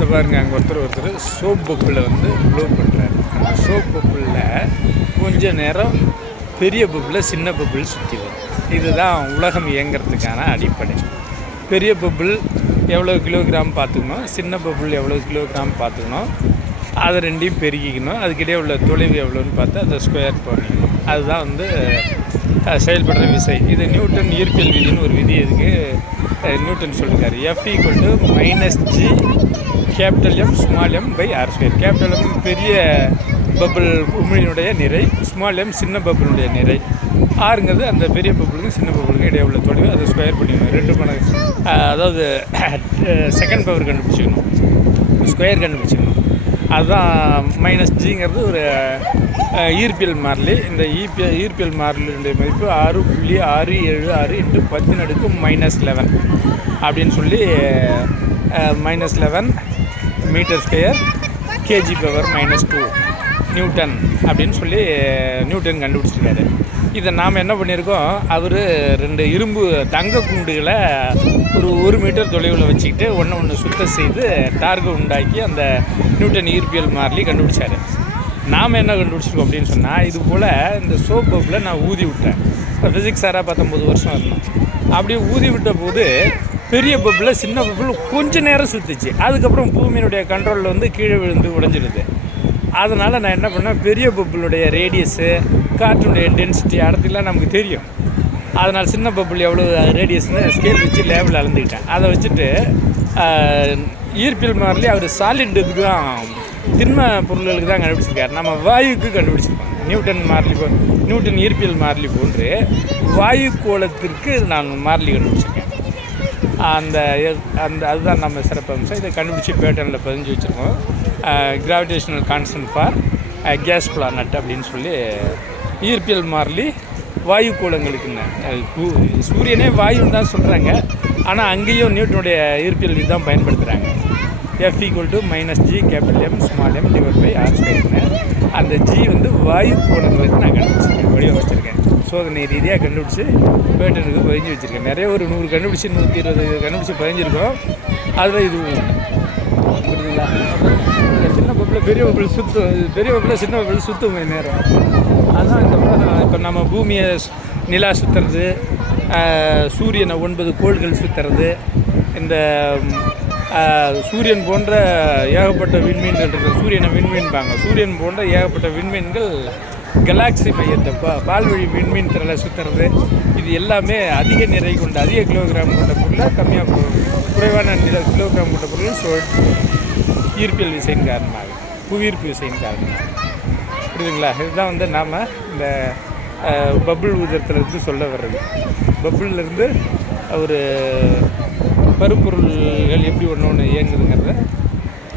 இந்த பாருங்க அங்கே ஒருத்தர் சோப் பப்பில் வந்து ப்ளோ பண்ணுறாரு. அந்த சோப் பப்பிளில் கொஞ்ச நேரம் பெரிய பப்பில் சின்ன பப்பிள் சுற்றி வரும். இதுதான் உலகம் இயங்கிறதுக்கான அடிப்படை. பெரிய பப்பிள் எவ்வளோ கிலோகிராம் பார்த்துக்கணும், சின்ன பப்பிள் எவ்வளோ கிலோகிராம் பார்த்துக்கணும், அதை ரெண்டையும் பெருக்கிக்கணும், அதுக்கிட்டே உள்ள தொலைவு எவ்வளோன்னு பார்த்து அதை ஸ்கொயர் பண்ணிக்கணும். அதுதான் வந்து செயல்படுற விசை. இது நியூட்டன் ஈர்ப்பியல் விதின்னு ஒரு விதி இருக்குது. நியூட்டன் சொல்லியிருக்காரு, F=-g capital M small m by r square. Capital M பெரிய பப்பிள் உமிழினுடைய நிறை, ஸ்மால் m சின்ன பப்பிளுடைய நிறை, ஆறுங்கிறது அந்த பெரிய பப்பிளுக்கும் சின்ன பப்பிளுக்கும் இடையே உள்ள தொலைவு. அதை ஸ்கொயர் பண்ணிக்கணும். 2 மடங்கு, அதாவது செகண்ட் பவர் கண்டுபிடிச்சிக்கணும், ஸ்கொயர் கண்டுபிடிச்சிக்கணும். அதுதான் -gங்கிறது ஒரு ஈர்ப்பியல் மாறிலி. இந்த ஈர்ப்பியல் மாறிலியுடைய மதிப்பு 6.676 × 10⁻11 அப்படின்னு சொல்லி -11 மீட்டர் ஸ்கொயர் kg/-2 நியூட்டன் அப்படின்னு சொல்லி நியூட்டன் கண்டுபிடிச்சிருக்காரு. இதை நாம் என்ன பண்ணியிருக்கோம், அவர் 2 இரும்பு தங்க குண்டுகளை ஒரு 1 மீட்டர் தொலைவில் வச்சுக்கிட்டு ஒன்று சுத்த செய்து டார்கை உண்டாக்கி அந்த நியூட்டன் ஈர்ப்பியல் மாறிலி கண்டுபிடிச்சார். நாம் என்ன கண்டுபிடிச்சிருக்கோம் அப்படின்னு சொன்னால், இது போல் இந்த சோப் பப்பில் நான் ஊதி விட்டேன். இப்போ ஃபிசிக்ஸ் சாராக 19 வருஷம் இருந்தோம். அப்படியே ஊதி விட்ட போது பெரிய பப்பில் சின்ன பப்பில் கொஞ்சம் நேரம் சுற்றிச்சு. அதுக்கப்புறம் பூமியினுடைய கண்ட்ரோலில் வந்து கீழே விழுந்து உடைஞ்சிடுது. அதனால் நான் என்ன பண்ணேன், பெரிய பப்பிளுடைய ரேடியஸு, காற்றுடைய டென்சிட்டி, அடர்த்திலாம் நமக்கு தெரியும். அதனால் சின்ன பப்பிள் எவ்வளோ ரேடியஸ்னு ஸ்கேல் வச்சு லேபிள் அளந்துக்கிட்டேன். அதை வச்சுட்டு ஈர்ப்பியல் மாறிலி அவர் சாலிட் இதுக்கு தான், திண்ம பொருள்களுக்கு தான் கண்டுபிடிச்சிருக்காரு. நம்ம வாயுக்கு கண்டுபிடிச்சிருக்கோம். நியூட்டன் ஈர்ப்பியல் மாறிலி போன்று வாயு கோளத்திற்கு நான் மாறிலி கண்டுபிடிச்சிருக்கேன். அதுதான் நம்ம சிறப்பம்சம். இதை கண்டுபிடிச்சி பேட்டர்னில் பதிஞ்சு வச்சுருக்கோம். Gravitational constant for case planet அப்படின்னு சொல்லி ஈர்ப்பியல் மாறிலி வாயு கோளங்களுக்குன்னு. சூரியனே வாயுன்னு தான் சொல்கிறாங்க, ஆனால் அங்கேயும் நியூட்டனுடைய ஈர்ப்பியல் இதுதான் பயன்படுத்துகிறாங்க. F=-g capital M small m / r ஸ்கொயர்னு. அந்த ஜி வந்து வாயு கோளங்களுக்கு நான் கண்டுபிடிச்சிருக்கேன், வடிவமைச்சிருக்கேன். சோதனை ரீதியாக கண்டுபிடிச்சி பேட்டனுக்கு பதிஞ்சு வச்சுருக்கேன். நிறைய ஒரு 100 கண்டுபிடிச்சி 120 கண்டுபிடிச்சி பதிஞ்சிருக்கோம். அதில் இதுவும் புரியுதுங்களா. சின்ன பப்பில் பெரிய பப்பில் பெரிய பப்பில் சின்ன பப்பில் சுற்றும் நேரம். அதுதான் இப்போ நம்ம பூமியை நிலா சுற்றுறது, சூரியனை 9 கோள்கள் சுற்றுறது, இந்த சூரியன் போன்ற ஏகப்பட்ட விண்மீன்கள் இருக்குது. சூரியனை விண்மீன்பாங்க. சூரியன் போன்ற ஏகப்பட்ட விண்மீன்கள் கலாக்சி மையத்தை பால்வழி விண்மீன் திரளை சுற்றுறது, இது எல்லாமே அதிக நிறை கொண்ட, அதிக கிலோகிராம் கொண்ட பொருளை கம்மியாக குறைவான கிலோகிராம் கொண்ட பொருள் ஈர்ப்பியல் விசையின் காரணமாக, புவியீர்ப்பு விசையின் காரணமாக. புரியுதுங்களா. இதுதான் வந்து நாம் இந்த பப்புள் ஊதரத்துலேருந்து சொல்ல வர்றது. பப்புள்லேருந்து ஒரு பருப்பொருள்கள் எப்படி ஒன்று இயங்குதுங்கிறத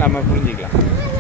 நம்ம புரிஞ்சிக்கலாம்.